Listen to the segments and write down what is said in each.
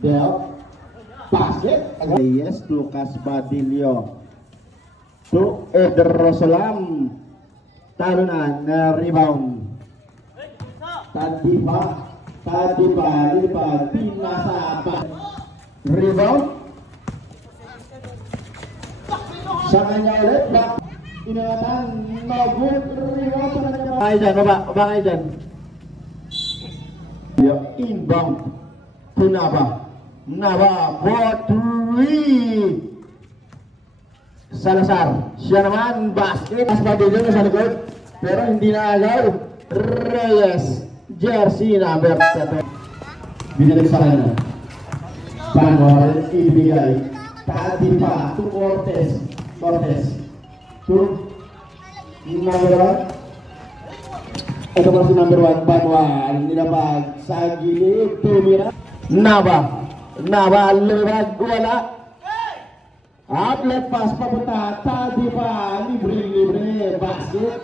Del basket. Yes, Lucas Badilio to Eder Rosalam. Talunan rebound. Tadi Pak Pinasapa. Rebound. Sangannya oleh Pak. Inatan Nogut rebound. Aijan, Bang Aijan. Ya, inbound. Naba Bodri Salazar. Siya naman basket. Mas Badilio sa likod. Pero hindi na agaw. Reyes. Jersey number 7. Binalik sa kanya. Panwal ibigay. Tadi pa to Cortez. To number 1. Ito pa si number 1. Panwal. Nilabag sa gilid. Tumira. Naba lewat wala. Outlet pass papunta. Tadi pa libre basket.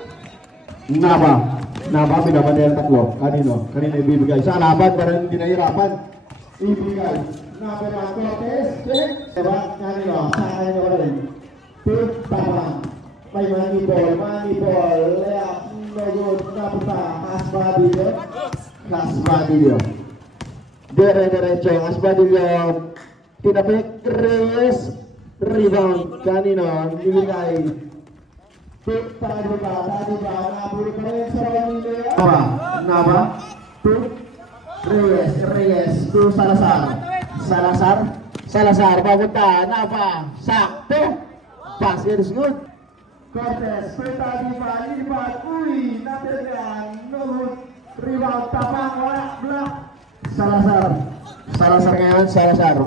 Naba binaban yung tatlo. Kanino ibibigay sa laban pero hindi nahirapan. Ibigay number 1 Cortez. Diba? Kanino sa kanya wala rin. Tip tama. May money ball. Layup no good. Napunta Kasbadilio. Diretso Kasbadilio. Tinapik Reyes. Rebound kanino ibigay. Tadi ba nabuli pa rin sa Manila. Naba to Reyes to Salazar papunta. Naba sakto. Basket is good. Cortez tadi ba lipat. Uy natin no good. Rebound tapang wala block. Salazar ngayon. Salazar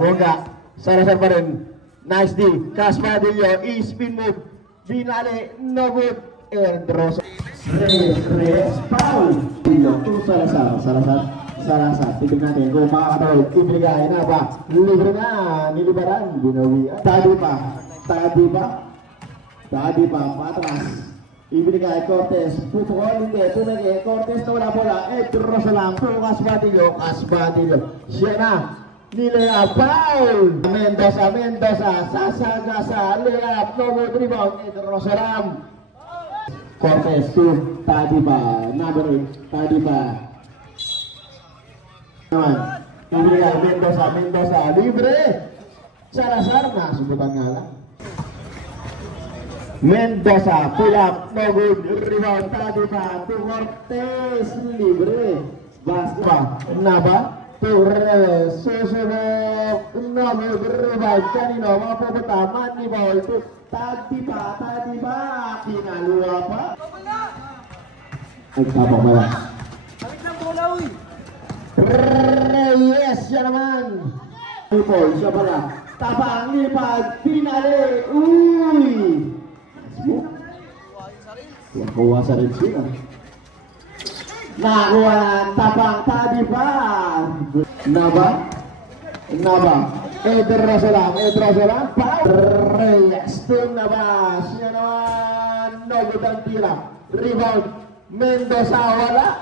pa rin. Nice D. Kasbadilio spin move. Binali, no good. Reyes, foul. To Salazar. Tignan natin kung makakatawid. Ibigay na ba? Libre na. Nilibaran. Binawi. Tadi pa. Patras. Ibigay Cortez. Putol. Hindi. Tumigay. Cortez na wala bola. Rosalam. To Kasbadilio. Siya na. Nilea foul. Mendoza Sasa layup no good rebound. Rosalam. Cortez to Tadi ba number 8 Tadi ba naman ibigay Mendoza libre. Salazar na subukan nga lang. Mendoza pull up no good rebound. Tadi ba to Cortez libre. Basta Naba Torres, susunod na mag-revive kanino, mapupunta, money ball to Tadi ba, kinaluwa pa. Ay, tapang pala. Balik ng bola, uy. Reyes, siya naman. Money ball, siya pala. Tapang, lipad, pinali, uy. Kuha sa rin sila. Nakuha ng tapang Tadi ba? Naba. Eder Rosalam. Reyes. Naba. Siya naman. No good ang tira. Rebound. Mendoza wala.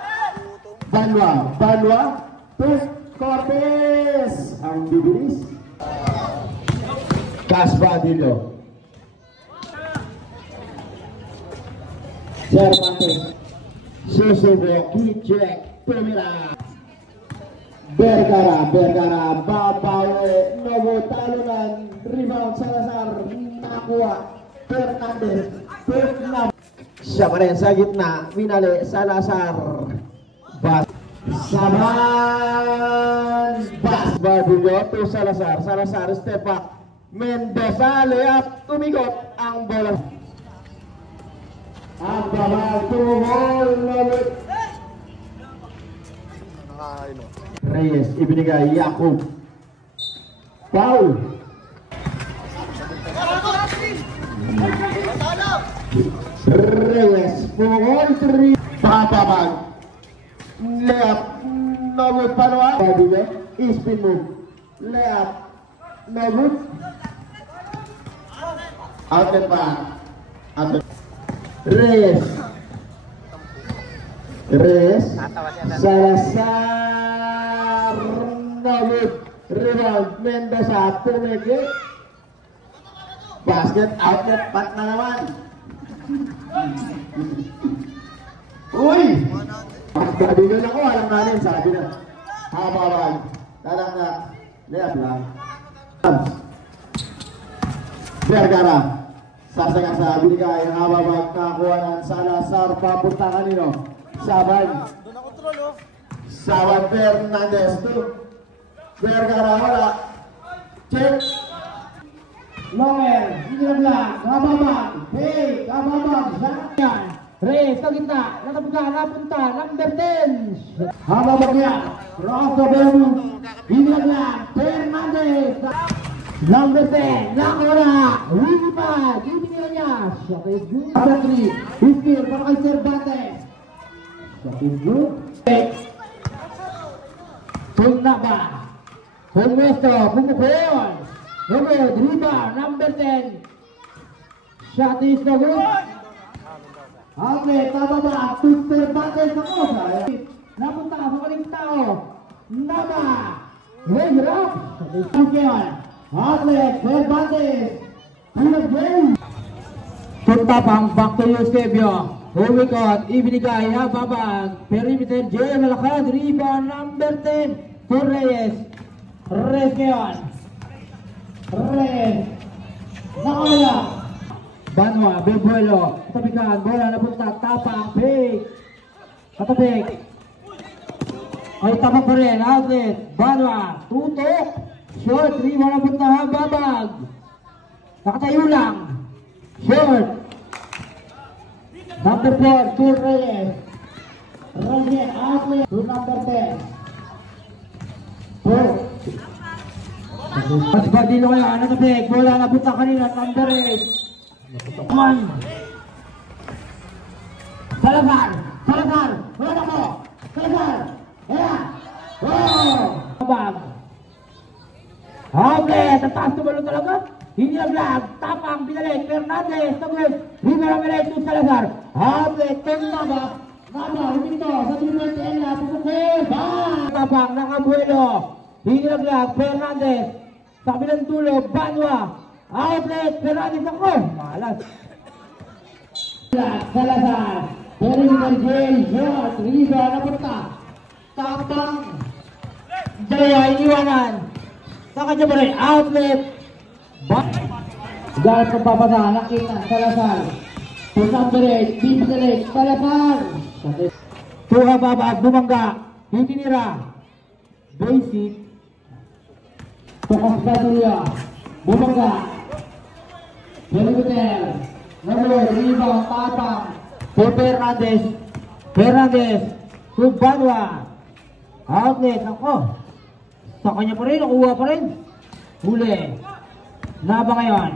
Banwa. To Cortez. Ang bibilis. Kasbadilio. Cervantes. Susubo, Kijek, Tumira. Bergara, babawe, Novo, talunan, rebound, Salazar, nakuha, Fernandez, siya pa rin sa gitna, Minale, Salazar, Badilio to Salazar, step back, Mendoza, layup, tumikot, ang bola. Ang bawal tumol, Reyes, ibinigay Yakub. Foul. Reyes, pumungol 3. Papabag. Layup, no good Panwa. Spin move. Layup, no good. Outlet back. Reyes, Salazar, no good. Rebound, Mendoza, Pumeke. Basket, outlet, pat na naman. Uy! Pagkabigyan ako, alam namin, sabi na. Hababag, talang na, layap lang. Vergara, sasaga sa binigay, hababag, nakakuha ng Salazar, papunta kanino? Saban. Saban Fernandez to. Vergara, wala. Check. Lower, hindi lang, hababag, hey, hababag, yan. Reyes, sa gitna, napunta, number 10. Hababag yan, cross the ball, hindi lang, Fernandez. Number 10, nakawala, hindi pa, hindi nila niya. Shot is good. Number 3, Iskir, para kay Cervantes. Shot is good. Tulna ba? Pulmesto, pumukol. Rebound, number 10. Shot is no good. Outlet, tama ba? Cervantes ako. Napunta sa kaling tao. Naba. Red rock. Champion. Outlet, Cervantes. Punta pang back to Eusebio. Humikot, ibinigay, hababag. Perimeter, J. Malakad. Rebound, number 10. For Reyes. Reyes ngayon. Reyes. Nakawala. Banwa, Bebuelo, katabikan, bola napunta, tapang, fake, katabik, ay tapang pa rin, outlet, Banwa, tutok, short, rebound napunta, hababag, nakatayo lang, short, number 4, to Reyes, Reyes, outlet, to number 10, 4, at Badino kaya, natabik, bola napunta kanina, number 8, Come Salazar, wala mo, Salazar, ayan, bag, outlet, ang taas na balon talaga, hindi naglag, tapang, binalik, Fernandez, tagwin, rebound ang to Salazar, outlet, Naba, humito, sa tulungan si Ella, pupukil, tapang, nakabuelo, hindi naglag, Fernandez, sa kabilang dulo, Banwa, outlet, Fernandez ako, malas. Salazar, perimeter J, short, rebound, napunta, tapang, Jaya, iniwanan, saka dyan pa rin, outlet, Garot ng papasa, nakita, Salazar, Punamberes, Bibiteles, Salazar, Tuha babag, bumangga, hitinira, basic, Tukas Patulia, bumangga, perimeter, Namor, rebound, tapang, for Fernandez, to Banwa, outlet, ako, sa kanya pa rin, nakuha pa rin, huli, Naba ngayon,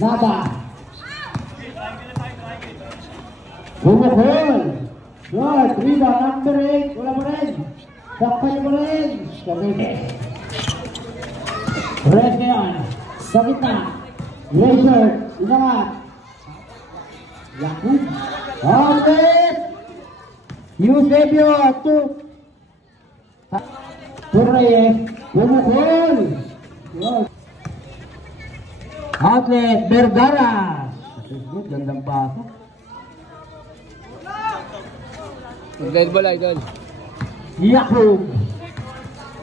Naba, bumukol, short, rebound, number 8, wala pa rin, sakay pa rin, Red ngayon, sa gitna, Razor, inangat. Yakub. Outlet. Eusebio, Reyes, bumukol. Outlet, Vergara. Gandang pasok. Idol. Yakub,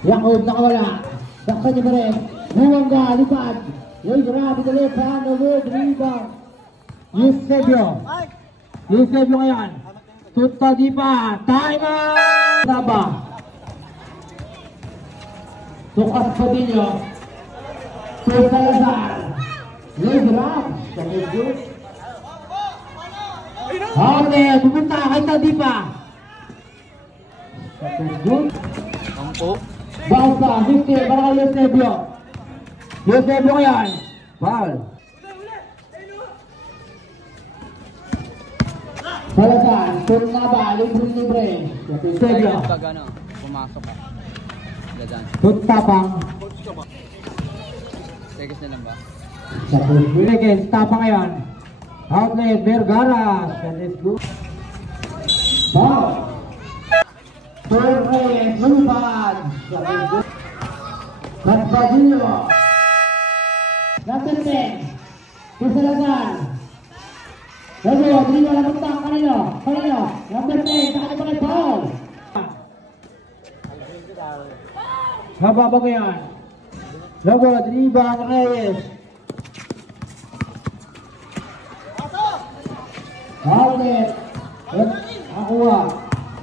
nakawala. Saksa niya pa rin. Huwangga, lipad. Yung grabe na left hand, wood, rebound. Eusebio ngayon. Tuta di pa. Time out! Naba. Tukas Padillo. Salazar. Yung grabe. Horde, pupunta kay Tadipa. Bounce pa, 50, para kay Eusebio. Eusebio ngayon. Foul. Salazar, turn na ba? Libre. Eusebio. Pag ano, pumasok ka. Gadan. Tapang. Tegas na lang ba? Winnegin, tapang ngayon. Outlet, Vergara. That is good. Foul. Turn Reyes, lumipad. Carpagillo. Number 10. Kusalazar. Lago, hindi wala punta. Kanino? Number 10. Sa kanino pala foul. Haba ba ko yan? Lago, driba ang Reyes. Outlet. Akuha.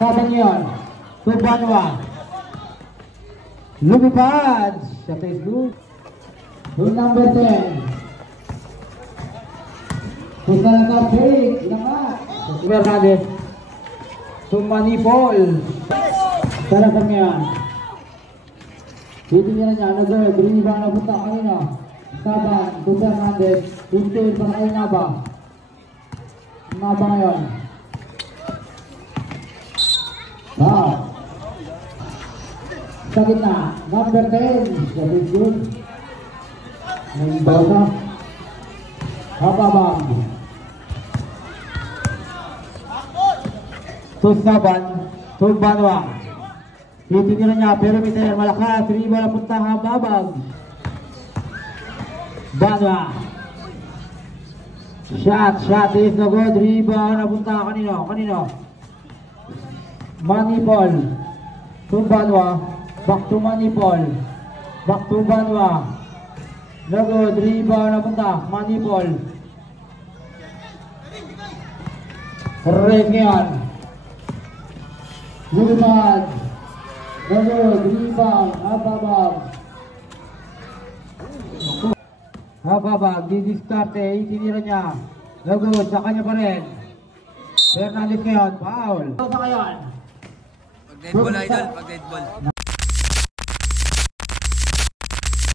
Sabang yun. Tubanwa. Lumipad sa Facebook. Rule number 10. Kusalazar fake. Ilamat. Bernadette. Sumanipol. Sarapang yan. Titingnan niya. Nag-girl. Driba ang napunta kanina. Sabang. Fernandez. Intel. Pakay nga ba? Nga ba ngayon? Sa gitna, number 10. Sabi good. May bawsa. Hababang. Tubanwa. Titingnan niya, perimeter, malakas. Riba na punta, hababang. Banwa. Shot is no good. Riba na punta, kanino? Manipol. Tubanwa. Back to Manipol. Back to Banwa. No good. Riba na punta, Manipol. Rekian. Lumipad. No good. Riba. Hababag. Didiskarte. Itinira niya. No good. Sa kanya pa rin. Fernandez ngayon. Foul. Sa ngayon. Pag dead ball, idol. Pag dead ball.